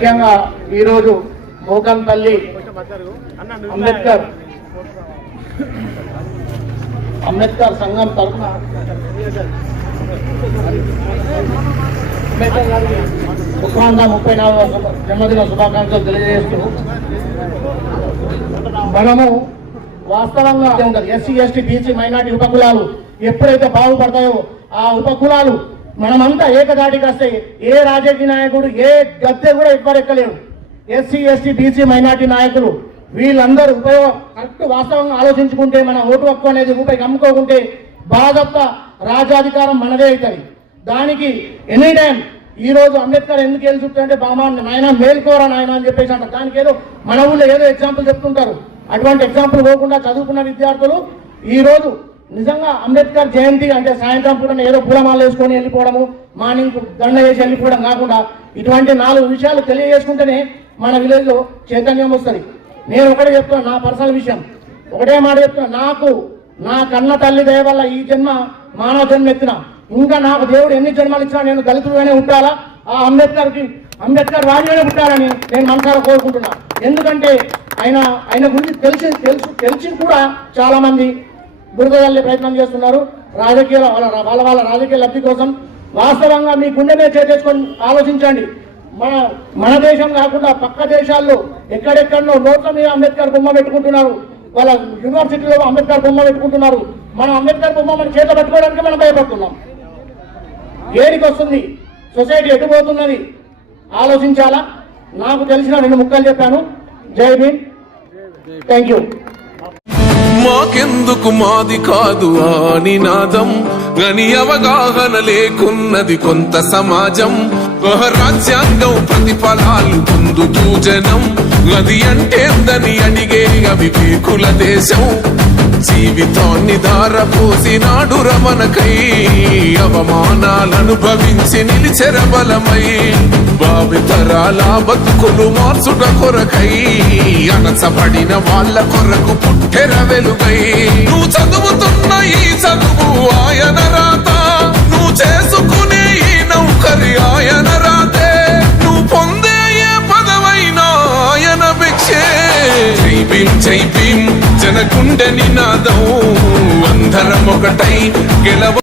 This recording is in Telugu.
ముఖ్యంగా ఈరోజు మోకంపల్లి అంబేద్కర్ సంఘం తరఫున ఉస్మాన్ 34వ జన్మదిన శుభాకాంక్షలు తెలియజేస్తూ మనము వాస్తవంగా ఎస్సీ ఎస్టీ బీసీ మైనార్టీ ఉపకులాలు ఎప్పుడైతే బాగుపడతాయో ఆ ఉపకులాలు మనమంతా ఏకదాటికి వస్తే ఏ రాజకీయ నాయకుడు ఏ గద్దె కూడా ఎక్కలేరు. ఎస్సీ ఎస్టీ బీసీ మైనార్టీ నాయకులు వీళ్ళందరూ కరెక్ట్ వాస్తవంగా ఆలోచించుకుంటే మన ఓటు హక్కు అనేది రూపాయికి అమ్ముకోకుంటే బాధప్ప రాజ్యాధికారం మనదే అవుతుంది. దానికి ఎనీ టైం ఈ రోజు అంబేద్కర్ ఎందుకు వెళ్తుంటే బామా నాయన మేల్కోరా నాయన అని చెప్పేసి అంటారు. దానికి ఏదో మన ఊళ్ళో ఏదో ఎగ్జాంపుల్ చెప్తుంటారు. అటువంటి ఎగ్జాంపుల్ పోకుండా చదువుకున్న విద్యార్థులు ఈ రోజు నిజంగా అంబేద్కర్ జయంతి అంటే సాయంత్రం పూట ఏదో పూలమాల వేసుకొని వెళ్ళిపోవడము, మార్నింగ్ దండ వేసి వెళ్ళిపోవడం కాకుండా ఇటువంటి 4 విషయాలు తెలియజేసుకుంటేనే మన విలేజ్ లో చైతన్యం వస్తుంది. నేను ఒకటే చెప్తున్నా, నా పర్సనల్ విషయం ఒకటే మాట చెప్తున్నా, నాకు నా కన్న తల్లి దయ వల్ల ఈ జన్మ మానవ జన్మ ఎత్తిన, ఇంకా నాకు దేవుడు ఎన్ని జన్మలు ఇచ్చినా నేను దళితుడుగానే ఉంటాలా, ఆ అంబేద్కర్ రాజుగానే పుట్టాలని నేను మనసారా కోరుకుంటున్నా. ఎందుకంటే ఆయన గురించి తెలిసి కూడా చాలా మంది బురదల్లే ప్రయత్నం చేస్తున్నారు రాజకీయాల వాళ్ళ రాజకీయ లబ్ధి కోసం. వాస్తవంగా మీ గుండె మీద చేసేసుకొని ఆలోచించండి. మన దేశం కాకుండా పక్క దేశాల్లో ఎక్కడెక్కడో నోట్ల మీద అంబేద్కర్ బొమ్మ పెట్టుకుంటున్నారు, వాళ్ళ యూనివర్సిటీలో అంబేద్కర్ బొమ్మ పెట్టుకుంటున్నారు. మనం అంబేద్కర్ బొమ్మ మన చేత పెట్టుకోవడానికి మనం భయపడుతున్నాం. ఏడికి వస్తుంది సొసైటీ ఎటుపోతున్నది ఆలోచించాలా. నాకు తెలిసిన 2 ముక్కలు చెప్పాను. జై భీమ్, థ్యాంక్ యూ. మాకెందుకు మాది కాదు ఆ నినాదం, గని అవగాహన లేకున్నది కొంత సమాజం. రాజ్యాంగం ప్రతిఫలాలు పొందుతూ జనం, అది అంటేందని అడిగే అవివేకుల దేశం. జీవితాన్ని ధారపోసినాడు రమణకై, అవమానాలను భవించి నిలిచెర బలమై. భావితరాల బతుకులు మార్చుట కొరకై, అణచబడిన వాళ్ళ కొరకు పుట్టెర వెలుగై. నువ్వు చదువుతున్న ఈ చదువు ఆయన రాత, నువ్వు చేసుకునే ఈ నౌకరి ఆయన రాతే, నువ్వు పొందే ఏ పదవైనా ఆయన భిక్షే. జై భీమ్ జనకుండ నినాదం, అందరం ఒకటై గెలవ.